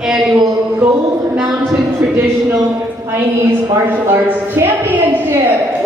annual Gold Mountain Traditional Chinese Martial Arts Championship.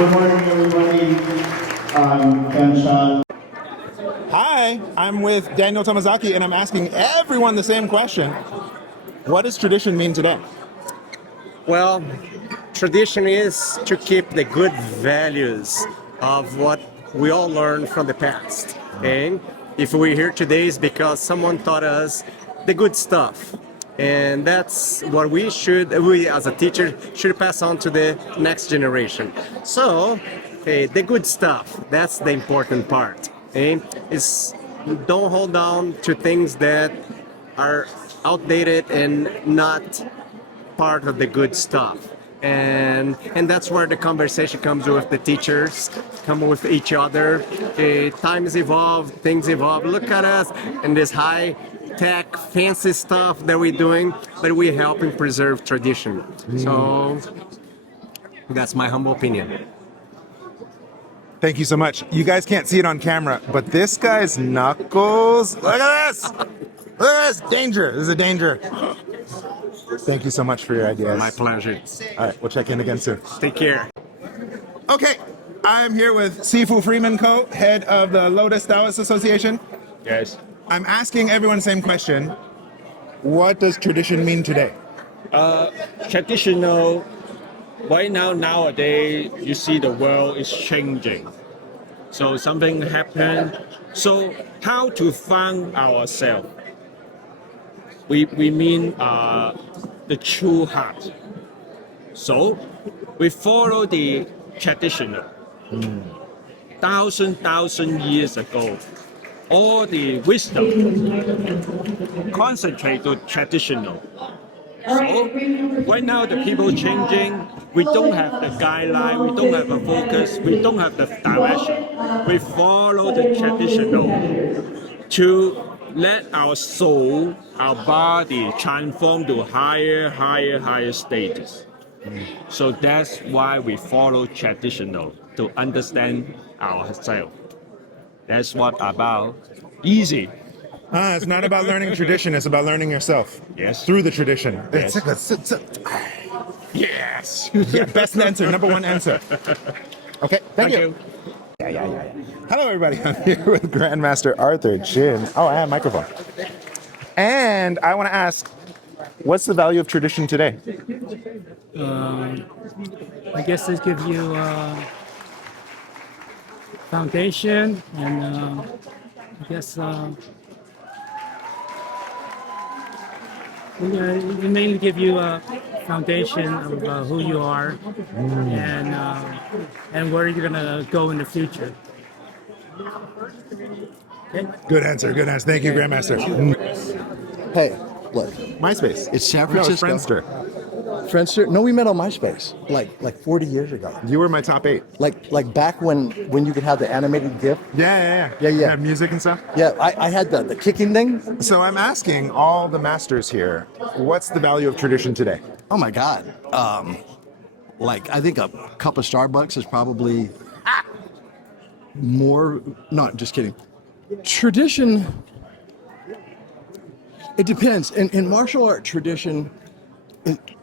Good morning, everybody. I'm Ken. Hi, I'm with Daniel Tomazaki, and I'm asking everyone the same question. What does tradition mean today? Well, tradition is to keep the good values of what we all learned from the past. And if we're here today, it's because someone taught us the good stuff. And that's what we as a teacher, should pass on to the next generation. So, the good stuff, that's the important part. Is don't hold on to things that are outdated and not part of the good stuff. And that's where the conversation comes with the teachers, come with each other. Times evolve, things evolve. Look at us and this high tech, fancy stuff that we're doing, but we're helping preserve tradition. So that's my humble opinion. Thank you so much. You guys can't see it on camera, but this guy's knuckles. Look at this! Look at this! Danger! This is a danger. Thank you so much for your ideas. My pleasure. All right, we'll check in again soon. Take care. Okay, I'm here with Sifu Freeman Co., head of the Lotus Taoist Association. Yes. I'm asking everyone the same question. What does tradition mean today? Traditional, right now, nowadays, you see the world is changing. So something happened. So how to find ourselves? We mean the true heart. So we follow the traditional. Thousand years ago, all the wisdom concentrate to traditional. So right now the people changing, we don't have the guideline, we don't have a focus, we don't have the direction. We follow the traditional to let our soul, our body transform to higher stages. So that's why we follow traditional, to understand ourselves. That's what about easy. It's not about learning tradition, it's about learning yourself. Yes. Through the tradition. Yes. Yes. Yeah, best answer, number one answer. Okay, thank you. Yeah. Hello, everybody. I'm here with Grandmaster Arthur Chin. Oh, I have a microphone. And I want to ask, what's the value of tradition today? I guess this gives you foundation, and I guess it mainly give you a foundation of who you are and where you're gonna go in the future. Okay. Good answer. Thank you, Grandmaster. Hey, look, MySpace. it's San No, it's Francisco. Friendster. Friendster? No, we met on MySpace like 40 years ago. You were my top 8. Like back when you could have the animated GIF. Yeah. Yeah. You have music and stuff? Yeah, I had the kicking thing. So I'm asking all the masters here, what's the value of tradition today? Oh my God. I think a cup of Starbucks is probably more. Not just kidding. Tradition. It depends. In martial art, tradition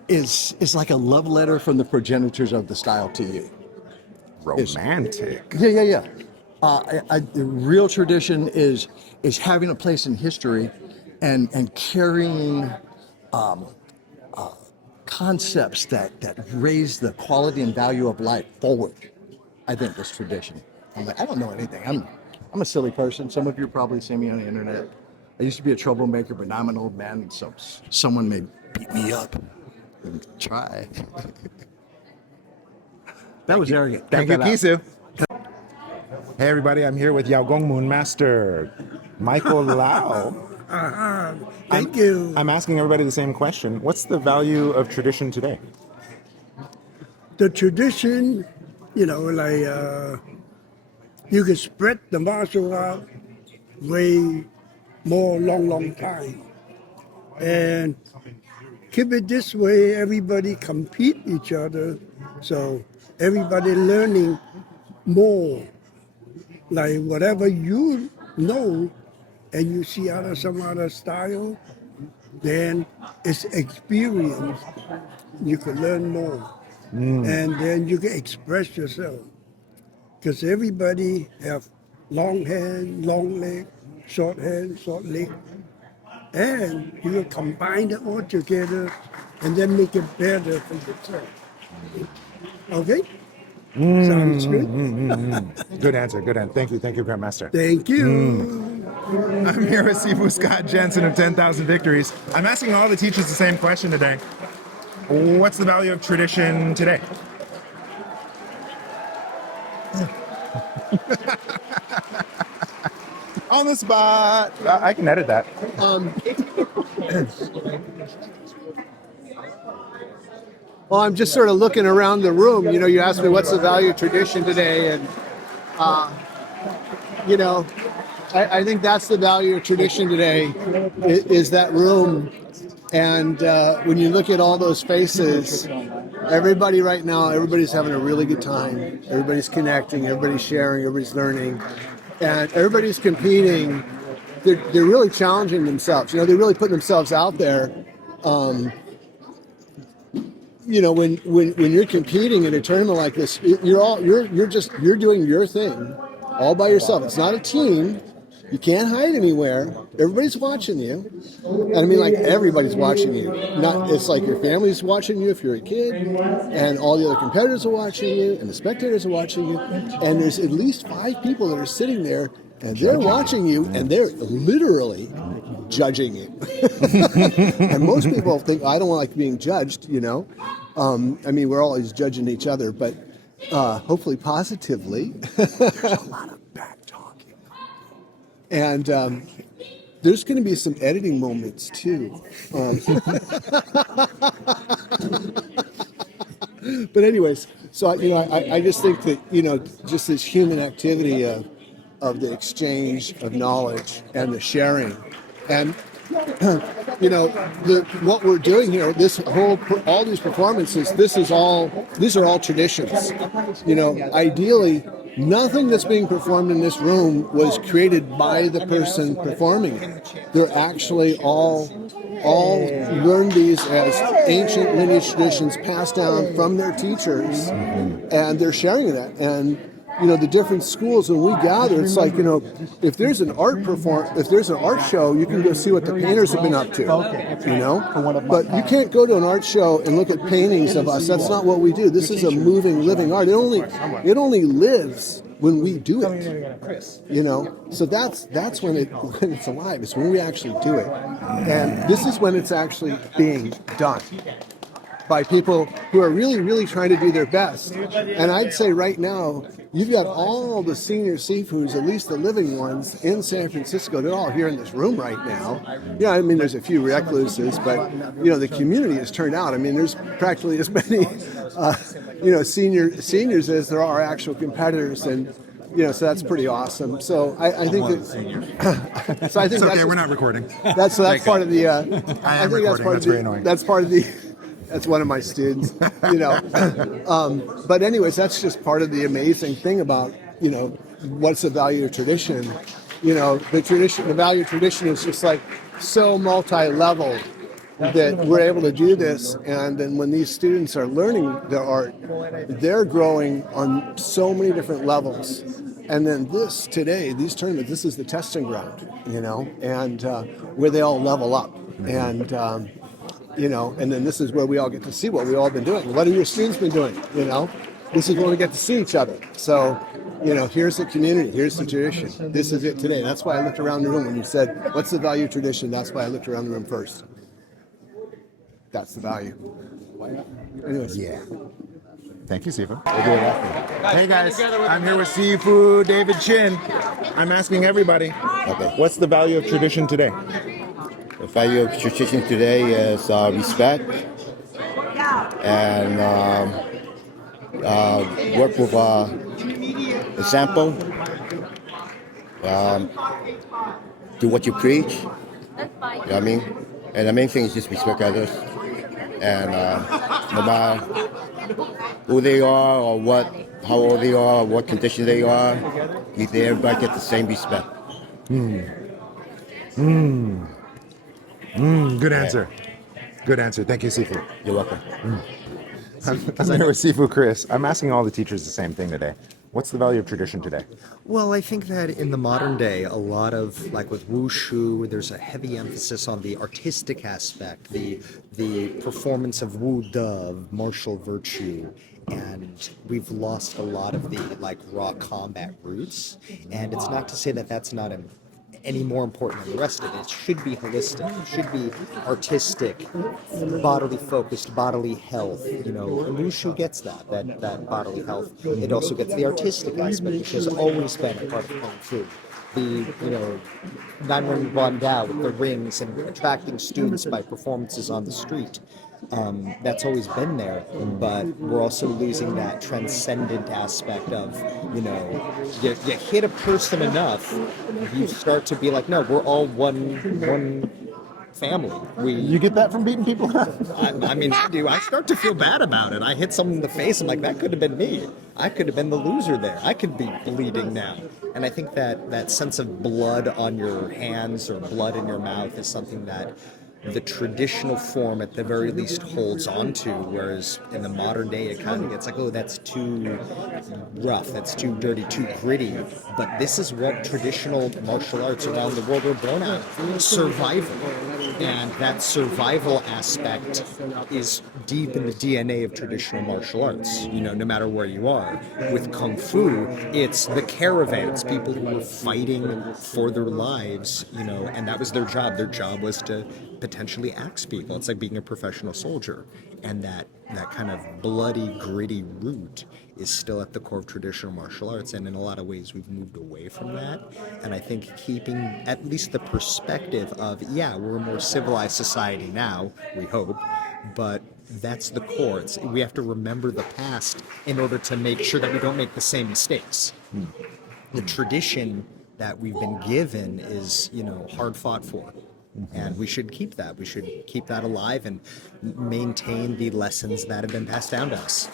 is like a love letter from the progenitors of the style to you. Romantic. Yeah. The real tradition is having a place in history and carrying concepts that raise the quality and value of life forward. I think is tradition. I don't know anything. I'm a silly person. Some of you probably see me on the internet. I used to be a troublemaker, but now I'm an old man, so someone may beat me up and try. That was arrogant. Thank you, Kisu. Hey everybody, I'm here with Yao Gong Moon Master Michael Lau. Thank you. I'm asking everybody the same question. What's the value of tradition today? The tradition, like you can spread the martial art way more long time. And keep it this way, everybody compete each other. So everybody learning more. Like whatever you know and you see some other style, then it's experience. You can learn more. And then you can express yourself. Because everybody have long hand, long leg, short hand, short leg. And you can combine it all together and then make it better for yourself. Okay? Sounds good? Good answer, good answer. Thank you, Grandmaster. Thank you. I'm here with Sifu Scott Jensen of 10,000 Victories. I'm asking all the teachers the same question today. What's the value of tradition today? On the spot. I can edit that. Well, I'm just sort of looking around the room. You asked me what's the value of tradition today, and I think that's the value of tradition today is that room. And when you look at all those faces, everybody right now, everybody's having a really good time. Everybody's connecting, everybody's sharing, everybody's learning, and everybody's competing. They're really challenging themselves. They're really putting themselves out there. When you're competing in a tournament like this, you're doing your thing all by yourself. It's not a team. You can't hide anywhere. Everybody's watching you. And I mean, like, everybody's watching you. It's like your family's watching you if you're a kid, and all the other competitors are watching you, and the spectators are watching you. And there's at least 5 people that are sitting there, and they're watching you, and they're literally judging you. And most people think, I don't like being judged, I mean, we're always judging each other, but hopefully positively. There's a lot of back talking. And there's going to be some editing moments too. But anyways, so I just think that just this human activity of the exchange of knowledge and the sharing, and what we're doing here, all these performances, these are all traditions. Ideally, nothing that's being performed in this room was created by the person performing it. They're actually all learned these as ancient lineage traditions passed down from their teachers, and they're sharing that. And the different schools, when we gather, it's like, if there's an art show, you can go see what the painters have been up to, but you can't go to an art show and look at paintings of us. That's not what we do. This is a moving, living art. It only lives when we do it, so that's when it's alive. It's when we actually do it, and this is when it's actually being done by people who are really, really trying to do their best. And I'd say right now, you've got all the senior Sifus, at least the living ones, in San Francisco. They're all here in this room right now. I mean, there's a few recluses, but, the community has turned out. I mean, there's practically as many, seniors as there are actual competitors. And, so that's pretty awesome. So I think that. So I think it's okay. We're not recording. That's part of the. I am recording. That's very annoying. That's part of the. That's one of my students. But anyways, that's just part of the amazing thing about what's the value of tradition. The value of tradition is just like so multi-level that we're able to do this, and then when these students are learning their art, they're growing on so many different levels. And then these tournaments, this is the testing ground, and where they all level up. And, and then this is where we all get to see what we've all been doing. What have your students been doing, This is where we get to see each other. So, here's the community, here's the tradition. This is it today. That's why I looked around the room when you said, what's the value of tradition? That's why I looked around the room first. That's the value. Anyways. Yeah. Thank you, Sifu. We'll do it after. Hey guys, I'm here with Sifu David Chin. I'm asking everybody, what's the value of tradition today? The value of tradition today is respect and work with example. Do what you preach. You know what I mean? And the main thing is just respect others. And no matter who they are or how old they are or what condition they are, everybody get the same respect. Good answer. Good answer. Thank you, Sifu. You're welcome. I'm here with Sifu Chris. I'm asking all the teachers the same thing today. What's the value of tradition today? Well, I think that in the modern day, a lot of, like with wushu, there's a heavy emphasis on the artistic aspect, the performance of wu de, of martial virtue, and we've lost a lot of the like raw combat roots. And it's not to say that that's not any more important than the rest of it. It should be holistic. It should be artistic, bodily focused, bodily health. You know, and wushu gets that bodily health. It also gets the artistic aspect, which has always been a part of kung fu. The Nanwen Wan Dao with the rings and attracting students by performances on the street. That's always been there, but we're also losing that transcendent aspect of, you hit a person enough, you start to be like, no, we're all one family. You get that from beating people up? I mean, I do. I start to feel bad about it. I hit someone in the face. I'm like, that could have been me. I could have been the loser there. I could be bleeding now. And I think that sense of blood on your hands or blood in your mouth is something that the traditional form at the very least holds on to, whereas in the modern day it kind of gets like, oh, that's too rough, that's too dirty, too gritty. But this is what traditional martial arts around the world are born out of: survival. And that survival aspect is deep in the DNA of traditional martial arts, no matter where you are. With Kung Fu, it's the caravans, people who were fighting for their lives, and that was their job. Their job was to potentially axe people. It's like being a professional soldier. And that kind of bloody, gritty root is still at the core of traditional martial arts, and in a lot of ways we've moved away from that. And I think keeping at least the perspective of, we're a more civilized society now, we hope, but that's the core. We have to remember the past in order to make sure that we don't make the same mistakes. The tradition that we've been given is, hard fought for. And we should keep that. We should keep that alive and maintain the lessons that have been passed down to us.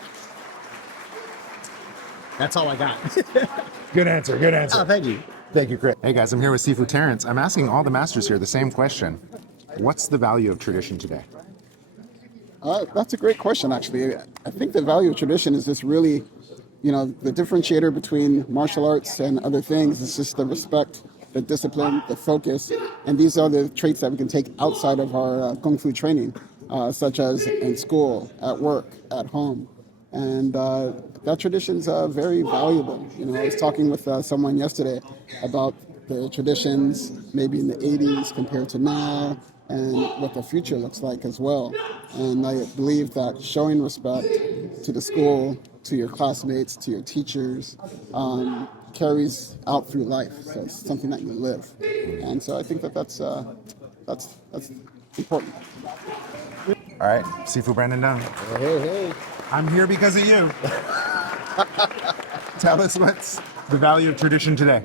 That's all I got. Good answer. Good answer. Oh, thank you. Thank you, Chris. Hey guys, I'm here with Sifu Terrence. I'm asking all the masters here the same question. What's the value of tradition today? That's a great question, actually. I think the value of tradition is just really, the differentiator between martial arts and other things is just the respect, the discipline, the focus, and these are the traits that we can take outside of our Kung Fu training, such as in school, at work, at home. And that tradition's very valuable. I was talking with someone yesterday about the traditions maybe in the 80s compared to now, and what the future looks like as well. And I believe that showing respect to the school, to your classmates, to your teachers, carries out through life. So it's something that you live. And so I think that's important. All right, Sifu Brandon Dung. Hey. I'm here because of you. Tell us what's the value of tradition today.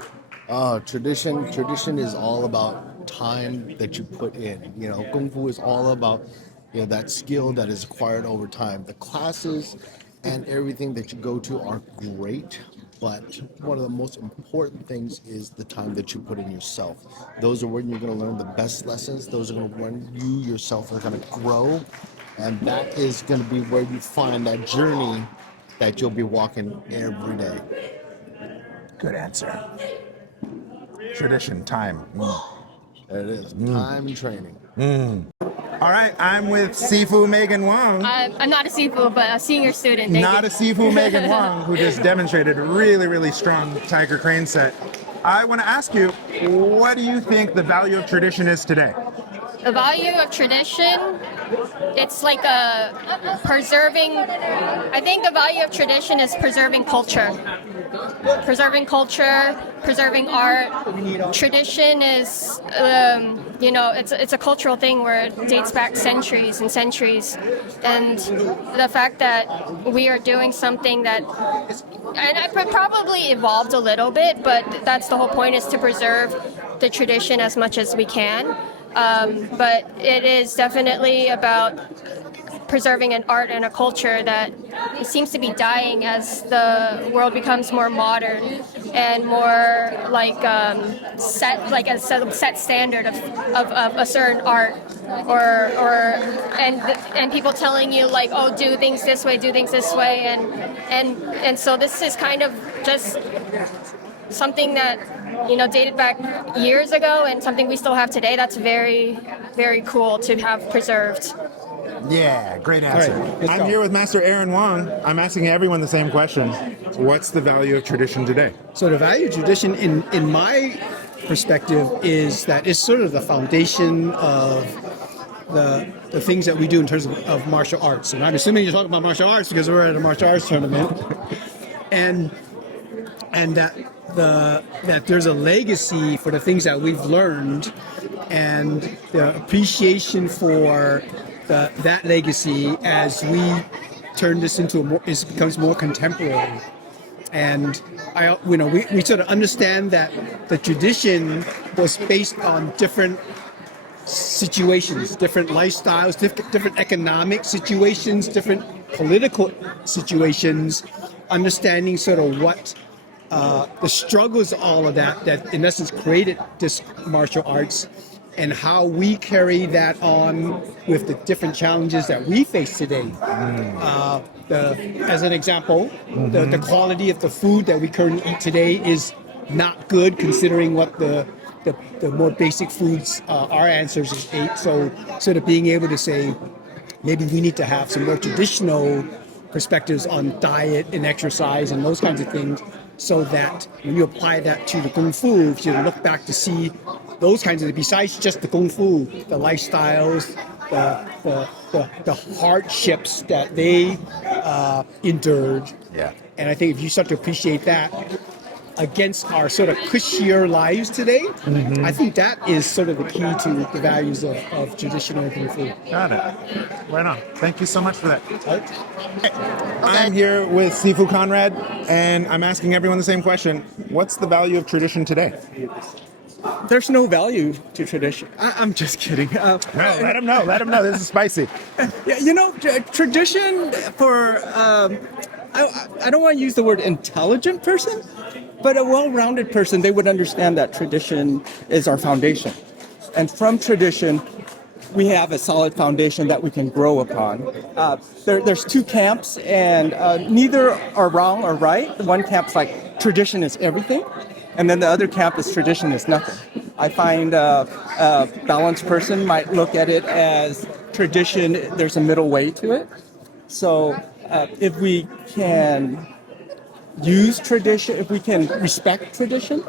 Tradition is all about time that you put in. Kung Fu is all about that skill that is acquired over time. The classes and everything that you go to are great, but one of the most important things is the time that you put in yourself. Those are when you're going to learn the best lessons. Those are when you yourself are going to grow, and that is going to be where you find that journey that you'll be walking every day. Good answer. Tradition, time. There it is. Time and training. All right, I'm with Sifu Megan Wong. I'm not a Sifu, but a senior student. Not a Sifu Megan Wong, who just demonstrated a really, really strong Tiger Crane set. I want to ask you, what do you think the value of tradition is today? The value of tradition, it's like a preserving. I think the value of tradition is preserving culture. Preserving art. Tradition is, it's a cultural thing where it dates back centuries and centuries. And the fact that we are doing something that, and it probably evolved a little bit, but that's the whole point, is to preserve the tradition as much as we can. But it is definitely about preserving an art and a culture that seems to be dying as the world becomes more modern and more like set standard of a certain art, and people telling you like, oh, do things this way, and so this is kind of just something that dated back years ago and something we still have today. That's very, very cool to have preserved. Yeah, great answer. Let's I'm go. here with Master Aaron Wong. I'm asking everyone the same question. What's the value of tradition today? So the value of tradition in my perspective is that it's sort of the foundation of the things that we do in terms of martial arts. And I'm assuming you're talking about martial arts because we're at a martial arts tournament. And that there's a legacy for the things that we've learned, and the appreciation for that legacy as we turn this into it becomes more contemporary. And we sort of understand that the tradition was based on different situations, different lifestyles, different economic situations, different political situations, understanding sort of what the struggles, all of that in essence created this martial arts, and how we carry that on with the different challenges that we face today. As an example, the quality of the food that we currently eat today is not good, considering what the more basic foods our ancestors ate. So sort of being able to say, maybe we need to have some more traditional perspectives on diet and exercise and those kinds of things, so that when you apply that to the Kung Fu, if you look back to see those kinds of, besides just the Kung Fu, the lifestyles, the hardships that they endured. Yeah. And I think if you start to appreciate that against our sort of cushier lives today, I think that is sort of the key to the values of traditional Kung Fu. Got it. Right on. Thank you so much for that. I'm here with Sifu Conrad, and I'm asking everyone the same question. What's the value of tradition today? There's no value to tradition. I'm just kidding. No, let him know. Let him know. This is spicy. Yeah, tradition for, I don't want to use the word intelligent person, but a well-rounded person, they would understand that tradition is our foundation. And from tradition, we have a solid foundation that we can grow upon. There's two camps, and neither are wrong or right. One camp's like, tradition is everything. And then the other camp is tradition is nothing. I find a balanced person might look at it as tradition, there's a middle way to it. So if we can use tradition, if we can respect tradition,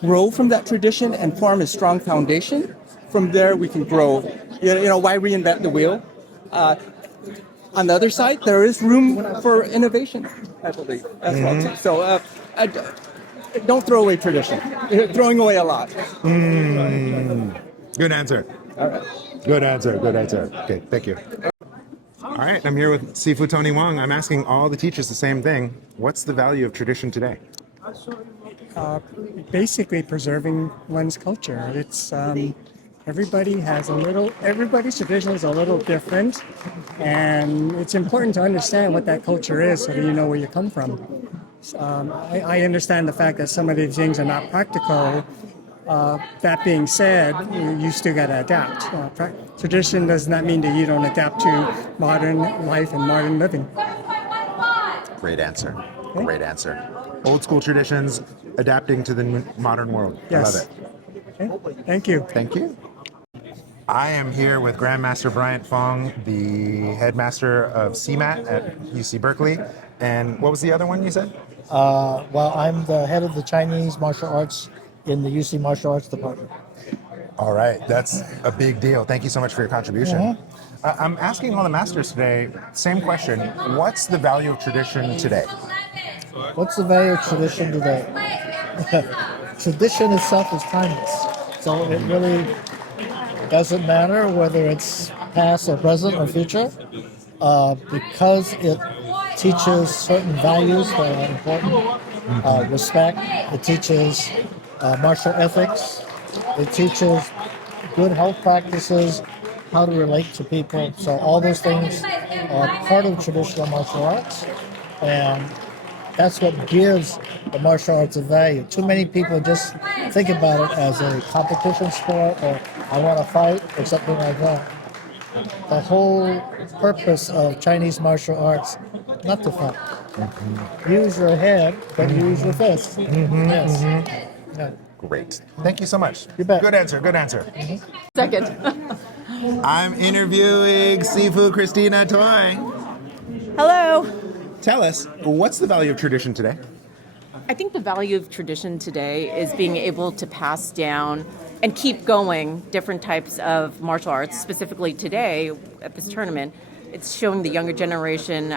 grow from that tradition and form a strong foundation, from there we can grow. Why reinvent the wheel? On the other side, there is room for innovation, I believe, as well too. So don't throw away tradition. You're throwing away a lot. Good answer. All right. Good answer. Okay, thank you. All right, I'm here with Sifu Tony Wong. I'm asking all the teachers the same thing. What's the value of tradition today? Basically preserving one's culture. It's everybody's tradition is a little different, and it's important to understand what that culture is so that you know where you come from. I understand the fact that some of these things are not practical. That being said, you still got to adapt. Tradition does not mean that you don't adapt to modern life and modern living. Great answer. Great answer. Old school traditions adapting to the modern world. Yes. I love it. Okay. Thank you. Thank you. I am here with Grandmaster Bryant Fong, the headmaster of CMAT at UC Berkeley. And what was the other one you said? Well, I'm the head of the Chinese martial arts in the UC Martial Arts Department. All right, that's a big deal. Thank you so much for your contribution. I'm asking all the masters today, same question. What's the value of tradition today? What's the value of tradition today? Tradition itself is timeless. So it really doesn't matter whether it's past or present or future, because it teaches certain values that are important. Respect, it teaches martial ethics, it teaches good health practices, how to relate to people. So all those things are part of traditional martial arts, and that's what gives the martial arts a value. Too many people just think about it as a competition sport, or I want to fight, or something like that. The whole purpose of Chinese martial arts, not to fight. Use your head, but use your fist. Yes. Yeah. Great. Thank you so much. You bet. Good answer, good answer. Second. I'm interviewing Sifu Christina Toy. Hello. Tell us, what's the value of tradition today? I think the value of tradition today is being able to pass down and keep going different types of martial arts. Specifically today at this tournament, it's showing the younger generation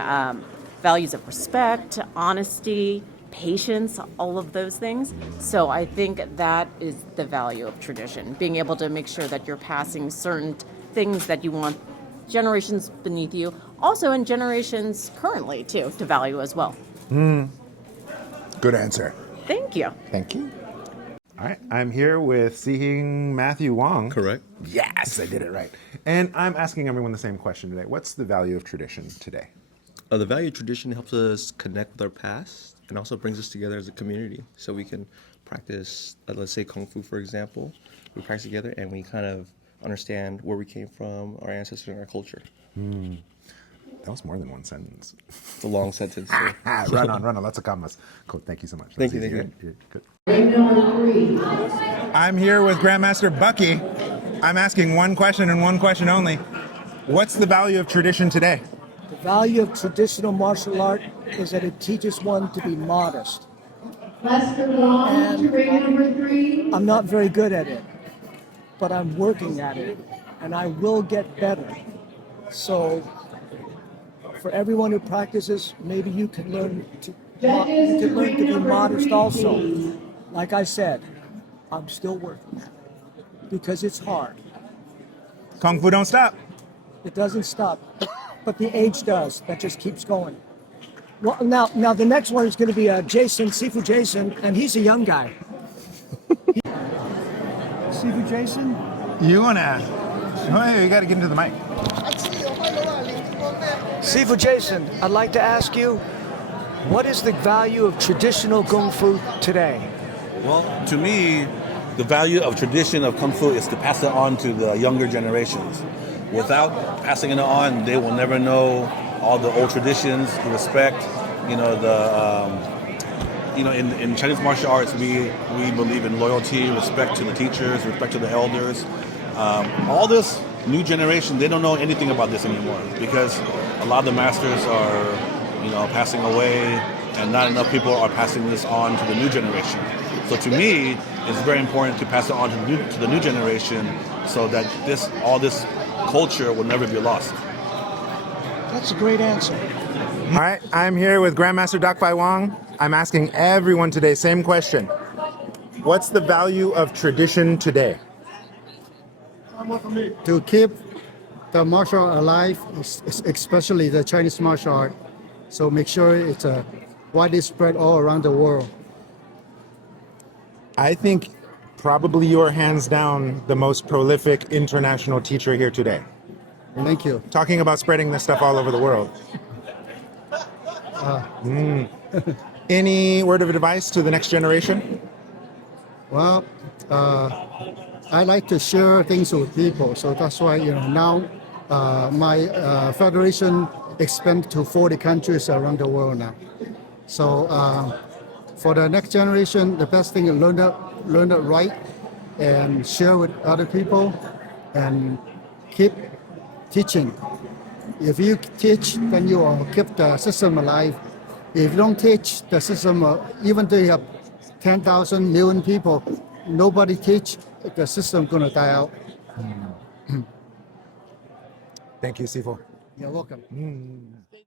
values of respect, honesty, patience, all of those things. So I think that is the value of tradition, being able to make sure that you're passing certain things that you want generations beneath you, also in generations currently too, to value as well. Good answer. Thank you. Thank you. All right, I'm here with Sihing Matthew Wong. Correct. Yes, I did it right. And I'm asking everyone the same question today. What's the value of tradition today? The value of tradition helps us connect with our past and also brings us together as a community. So we can practice, let's say Kung Fu, for example. We practice together and we kind of understand where we came from, our ancestors, and our culture. That was more than one sentence. It's a long sentence. So. Run on, lots of commas. Cool, thank you so much. Thank That's you. easy. You're good. I'm here with Grandmaster Bucky. I'm asking one question and one question only. What's the value of tradition today? The value of traditional martial art is that it teaches one to be modest. And I'm not very good at it, but I'm working at it, and I will get better. So for everyone who practices, maybe you can learn to be modest also. Like I said, I'm still working because it's hard. Kung Fu don't stop. It doesn't stop, but the age does. That just keeps going. Well, now the next one is going to be Jason, Sifu Jason, and he's a young guy. Sifu Jason? You want to ask? Oh, you got to get into the mic. Sifu Jason, I'd like to ask you, what is the value of traditional Kung Fu today? Well, to me, the value of tradition of Kung Fu is to pass it on to the younger generations. Without passing it on, they will never know all the old traditions, the respect, in Chinese martial arts, we believe in loyalty, respect to the teachers, respect to the elders. All this new generation, they don't know anything about this anymore because a lot of the masters are, passing away, and not enough people are passing this on to the new generation. So to me, it's very important to pass it on to the new generation so that all this culture will never be lost. That's a great answer. All right, I'm here with Grandmaster Dakpai Wong. I'm asking everyone today, same question. What's the value of tradition today? To keep the martial art alive, especially the Chinese martial art, so make sure it's widely spread all around the world. I think probably you are hands down the most prolific international teacher here today. Thank you. Talking about spreading this stuff all over the world. Any word of advice to the next generation? Well, I like to share things with people, so that's why now my federation expanded to 40 countries around the world now. So for the next generation, the best thing is learn it right and share with other people and keep teaching. If you teach, then you will keep the system alive. If you don't teach, the system, even though you have 10,000 million people, nobody teach, the system gonna die out. Thank you, Sifu. You're welcome.